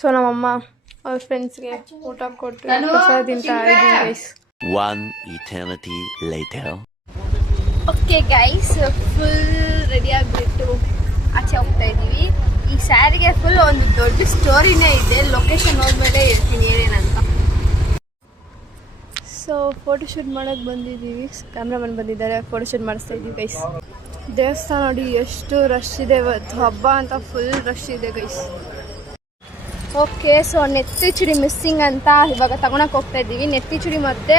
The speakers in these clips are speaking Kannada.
ಸೊ ನಮ್ಮಮ್ಮ ಅವ್ರ ಫ್ರೆಂಡ್ಸ್ಗೆ ಊಟ ಕೊಟ್ಟು ಪ್ರಸಾದ ತಿಂತಾ ಇದ್ದೀವಿ guys. One eternity later. Okay guys, full ready ಆಗಿಬಿಟ್ಟು ಆಚೆ ಹೋಗ್ತಾ ಇದ್ದೀವಿ. ಈ ಸ್ಯಾರಿಗೆ ಫುಲ್ ಒಂದು ದೊಡ್ಡ ಸ್ಟೋರಿನೇ ಇದೆ. ಲೊಕೇಶನ್ ಹೋದ್ಮೇಲೆ ಹೇಳ್ತೀನಿ ಏನೇನಂತ. ಸೊ ಫೋಟೋಶೂಟ್ ಮಾಡೋಕ್ಕೆ ಬಂದಿದ್ದೀವಿ. ಕ್ಯಾಮ್ರಾಮನ್ ಬಂದಿದ್ದಾರೆ, ಫೋಟೋಶೂಟ್ ಮಾಡಿಸ್ತಾ ಇದ್ದೀವಿ ಗೈಸ್. ದೇವಸ್ಥಾನ ನೋಡಿ ಎಷ್ಟು ರಶ್ ಇದೆ ಇವತ್ತು, ಹಬ್ಬ ಅಂತ ಫುಲ್ ರಶ್ ಇದೆ ಗೈಸ್. ಓಕೆ, ಸೊ ನೆತ್ತಿ ಚುಡಿ ಮಿಸ್ಸಿಂಗ್ ಅಂತ ಇವಾಗ ತಗೊಳಕ್ಕೆ ಹೋಗ್ತಾ ಇದ್ದೀವಿ. ನೆತ್ತಿ ಚುಡಿ ಮತ್ತೆ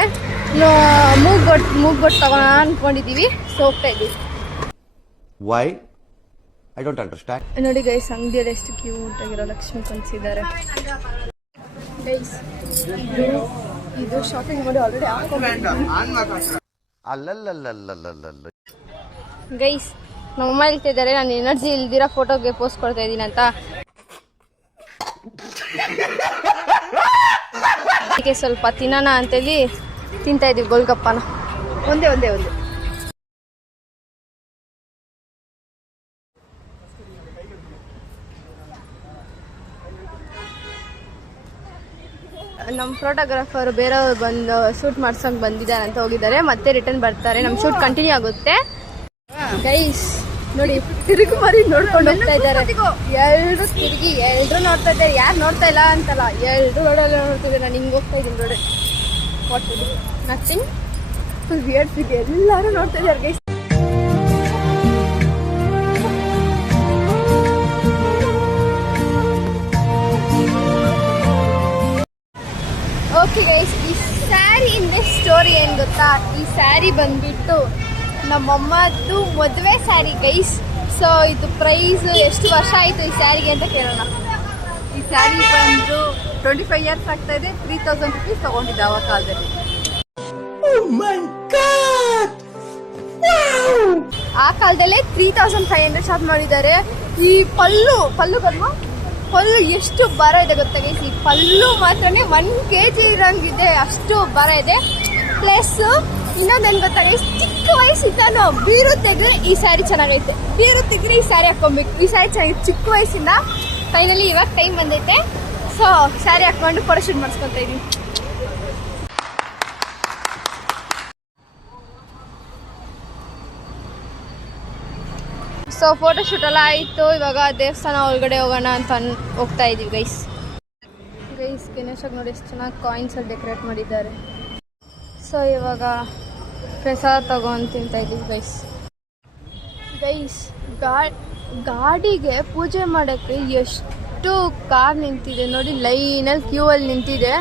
ಮೂಗ್ಗೊಟ್ಟು ತಗೋಣ ಅನ್ಕೊಂಡಿದ್ದೀವಿ. ಸೊ ಹೋಗ್ತಾ ಇದ್ದೀವಿ. Why? I don't understand. ನೋಡಿ ಗೈಸ್, ಅಂಗಡಿಯಲ್ಲಿ ಎಷ್ಟು ಕ್ಯೂಟ್ ಆಗಿರೋ ಲಕ್ಷ್ಮಿ ಕನ್ಸಿದ್ದಾರೆ ಗೈಸ್. ಇದು ಶಾಪಿಂಗ್ ಮಾಡಿ ಆಲ್ರೆಡಿ ಗೈಸ್. ನಮ್ಮಮ್ಮ ಹೇಳ್ತಿದ್ದಾರೆ ನಾನು ಎನರ್ಜಿ ಇಲ್ದಿರೋ ಫೋಟೋಗೆ ಪೋಸ್ಟ್ ಕೊಡ್ತಾ ಇದ್ದೀನಿ ಅಂತ. ಅದಕ್ಕೆ ಸ್ವಲ್ಪ ತಿನ್ನೋಣ ಅಂತೇಳಿ ತಿಂತಾ ಇದೀವಿ ಗೋಲ್ಗಪ್ಪನ. ಒಂದೇ ನಮ್ಮ ಫೋಟೋಗ್ರಾಫರ್ ಬೇರೆಯವ್ರು ಬಂದು ಶೂಟ್ ಮಾಡ್ಸೋಕೆ ಬಂದಿದ್ದಾರೆ ಅಂತ ಹೋಗಿದ್ದಾರೆ. ಮತ್ತೆ ರಿಟರ್ನ್ ಬರ್ತಾರೆ. ನಮ್ಮ ಶೂಟ್ ಕಂಟಿನ್ಯೂ ಆಗುತ್ತೆ ಗೈಸ್. ನೋಡಿ ತಿರುಗಿ ಮರಿ ನೋಡ್ಕೊಂಡು ಹೋಗ್ತಾ ಇದ್ದಾರೆ. ಎಲ್ರು ನೋಡ್ತಾ ಇದ್ದಾರೆ. ಯಾರು ನೋಡ್ತಾ ಇಲ್ಲ ಅಂತಲ್ಲ, ಎಲ್ರು ನೋಡ್ತಿದ್ದಾರೆ. ನಾನು ಹಿಂಗೆ ಹೋಗ್ತಾ ಇದ್ದೀನಿ ನೋಡಿ. What nothing, full weird fig. ಎಲ್ಲರೂ ನೋಡ್ತಾ ಇದ್ದಾರೆ ಗೈಸ್. ಓಕೆ ಗೈಸ್, ಈ ಸ್ಯಾರಿ ಇಂದ ಸ್ಟೋರಿ ಏನು ಗೊತ್ತಾ? ಈ ಸ್ಯಾರಿ ಬಂದ್ಬಿಟ್ಟು ನಮ್ಮಮ್ಮದ್ದು ಮದುವೆ ಸ್ಯಾರಿ ಗೈಸ್. ಸೊ ಇದು ಪ್ರೈಸ್ ಎಷ್ಟು ವರ್ಷ ಆಯಿತು ಈ ಸ್ಯಾರಿಗೆ ಅಂತ ಕೇಳೋಣ. ಈ ಸ್ಯಾರಿ ಬಂದು 25 ಇಯರ್ಸ್ ಆಗ್ತಾ ಇದೆ. 3000 rupees ತಗೊಂಡಿದ್ದೆ ಆವಾಗ ಕಾಲದಲ್ಲಿ. ಆ ಕಾಲದಲ್ಲೇ 3500 ಶಾಪ್ ಮಾಡಿದ್ದಾರೆ. ಈ ಪಲ್ಲು ಎಷ್ಟು ಭಾರ ಇದೆ ಗೊತ್ತಾ ಗೈಸ್? ಈ ಪಲ್ಲು ಮಾತ್ರನೇ 1 kg ಇರಂಗಿದೆ, ಅಷ್ಟು ಭಾರ ಇದೆ. ಪ್ಲಸ್ ಇನ್ನೊಂದೇನು ಗೊತ್ತಾ ಗೈಸ್, ಚಿಕ್ಕ ವಯಸ್ಸಿಂದ ಬೀರು ತೆಗೆದ್ರೆ ಈ ಸ್ಯಾರಿ ಚೆನ್ನಾಗೈತೆ, ಬೀರು ತೆಗೆದ್ರೆ ಈ ಸ್ಯಾರಿ ಹಾಕೊಬೇಕು. ಈ ಸ್ಯಾರಿ ಚೆನ್ನಾಗಿದೆ ಚಿಕ್ಕ ವಯಸ್ಸಿಂದ. ಫೈನಲಿ ಇವಾಗ ಟೈಮ್ ಬಂದೈತೆ. ಸೊ ಸ್ಯಾರಿ ಹಾಕೊಂಡು ಫೋಟೋಶೂಟ್ ಮಾಡಿಸ್ಕೊತಾ ಇದೀವಿ. ಸೊ ಫೋಟೋಶೂಟ್ ಎಲ್ಲ ಆಯಿತು. ಇವಾಗ ದೇವಸ್ಥಾನ ಒಳಗಡೆ ಹೋಗೋಣ ಅಂತ ಹೋಗ್ತಾ ಇದೀವಿ ಗೈಸ್. ಗಣೇಶಾಗ ನೋಡಿ ಎಷ್ಟು ಚೆನ್ನಾಗಿ ಕಾಯಿನ್ಸಲ್ಲಿ ಡೆಕೋರೇಟ್ ಮಾಡಿದ್ದಾರೆ. ಸೊ ಇವಾಗ ಪ್ರಸಾದ ತಗೊಂಡು ತಿಂತಾ ಇದ್ದೀವಿ ಗೈಸ್. ಗಾಡಿಗೆ ಪೂಜೆ ಮಾಡೋಕ್ಕೆ ಎಷ್ಟು ಕಾರ್ ನಿಂತಿದೆ ನೋಡಿ, ಲೈನಲ್ಲಿ ಕ್ಯೂ ಅಲ್ಲಿ ನಿಂತಿದೆ.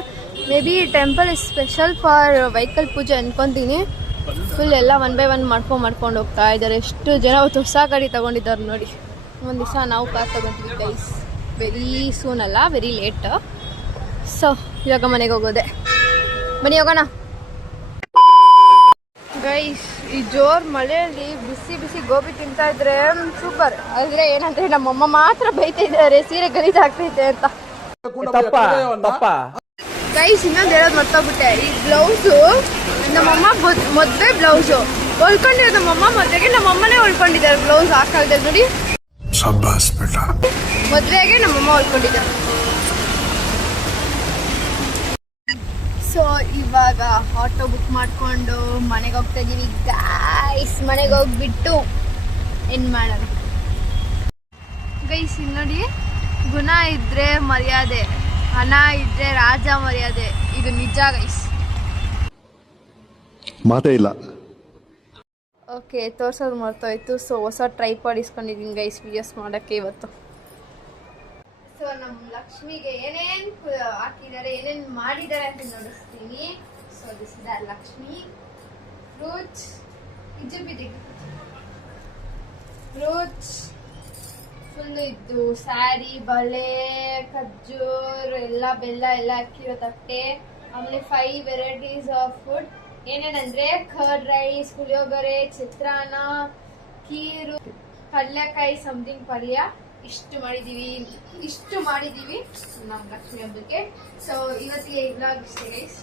May be temple is special for vehicle ಪೂಜೆ ಅನ್ಕೊತೀನಿ. ಫುಲ್ ಎಲ್ಲ 1 by 1 ಮಾಡ್ಕೊಂಡು ಹೋಗ್ತಾ ಇದ್ದಾರೆ. ಎಷ್ಟು ಜನ ಅವತ್ತು ಹೊಸ ಗಾಡಿ ತಗೊಂಡಿದ್ದಾರೆ ನೋಡಿ. ಒಂದು ದಿವಸ ನಾವು ಕಾರ್ ತಗೊಂತೀವಿ ಗೈಸ್, ವೆರಿ ಸೂನ್ ಅಲ್ಲ, ವೆರಿ ಲೇಟ್. ಸೊ ಇವಾಗ ಮನೆಗೆ ಹೋಗೋದೆ, ಬನ್ನಿ ಹೋಗೋಣ ಗೈಸ್. ಈ ಜೋರ್ ಮಳೆಯಲ್ಲಿ ಬಿಸಿ ಗೋಬಿ ತಿಂತಾ ಇದ್ರೆ ಸೂಪರ್. ಆದ್ರೆ ಏನಂದ್ರೆ ನಮ್ಮಮ್ಮ ಮಾತ್ರ ಬೈತಾ ಇದ್ದಾರೆ, ಸೀರೆ ಗಲೀಜಾಗ್ತೈತೆ ಅಂತ. ಗೈಸ್ ಇನ್ನೊಂದು ಹೇಳೋದು ಮರ್ತೋಗ್ಬಿಟ್ಟೆ. ಈ ಬ್ಲೌಸು ನಮ್ಮಮ್ಮ ಮದುವೆ ಬ್ಲೌಸು ಹೊಲ್ಕೊಂಡಿರೋದು. ನಮ್ಮಮ್ಮ ಮದುವೆಗೆ ನಮ್ಮಮ್ಮನೇ ಹೊಲ್ಕೊಂಡಿದ್ದಾರೆ ಬ್ಲೌಸ್. ಆ ಕಾಲದಲ್ಲಿ ನೋಡಿ, ಮದುವೆಗೆ ನಮ್ಮಮ್ಮ ಹೊಲ್ಕೊಂಡಿದ್ದಾರೆ. ಸೊ ಇವಾಗ ಆಟೋ ಬುಕ್ ಮಾಡಿಕೊಂಡು ಮನೆಗೆ ಹೋಗ್ತಾ ಇದೀವಿ ಗೈಸ್. ಮನೆಗೆ ಹೋಗ್ಬಿಟ್ಟು ಏನು ಮಾಡೋಣ ಗೈಸ್? ಇಲ್ಲಿ ನೋಡಿ, ಗುಣ ಇದ್ರೆ ಮರ್ಯಾದೆ, ಹಣ ಇದ್ರೆ ರಾಜ ಮರ್ಯಾದೆ. ಇದು ನಿಜ ಗೈಸ್, ಮಾತೇ ಇಲ್ಲ. ಓಕೆ, ತೋರ್ಸೋದು ಮರ್ತೋಯ್ತು. ಸೊ ಹೊಸ ಟ್ರೈಪಾಡ್ ಇಸ್ಕೊಂಡಿದ್ದೀನಿ ಗೈಸ್ ವಿಡಿಯೋಸ್ ಮಾಡೋಕ್ಕೆ ಇವತ್ತು. ಸೊ ನಮ್ಮ ಲಕ್ಷ್ಮಿಗೆ ಏನೇನು ಹಾಕಿದ್ದಾರೆ, ಏನೇನು ಮಾಡಿದ್ದಾರೆ ಅಂತ ನೋಡಿಸ್ತೀನಿ. So this is the Lakshmi fruits. Fruits full ಇದ್ದು ಸ್ಯಾರಿ, ಬಳೆ, ಖರ್ಜೂರ್ ಎಲ್ಲ, ಬೆಲ್ಲ ಎಲ್ಲ ಹಾಕಿರೋ ತಟ್ಟೆ. ಆಮೇಲೆ 5 ವೆರೈಟೀಸ್ ಆಫ್ ಫುಡ್. ಏನೇನಂದ್ರೆ ಕರ್ಡ್ ರೈಸ್, ಪುಳಿಯೋಗರೆ, ಚಿತ್ರಾನ್ನ, ಕೀರು, ಕಡಲೆಕಾಯಿ ಸಮಥಿಂಗ್ ಪಲ್ಯ. ಇಷ್ಟು ಮಾಡಿದೀವಿ ನಮ್ಮ ಲಕ್ಷ್ಮಿ ಹಬ್ಬಕ್ಕೆ. ಸೊ ಇವತ್ತಿಗೆ ವ್ಲಾಗ್ ಇಷ್ಟೇ ಗೈಸ್.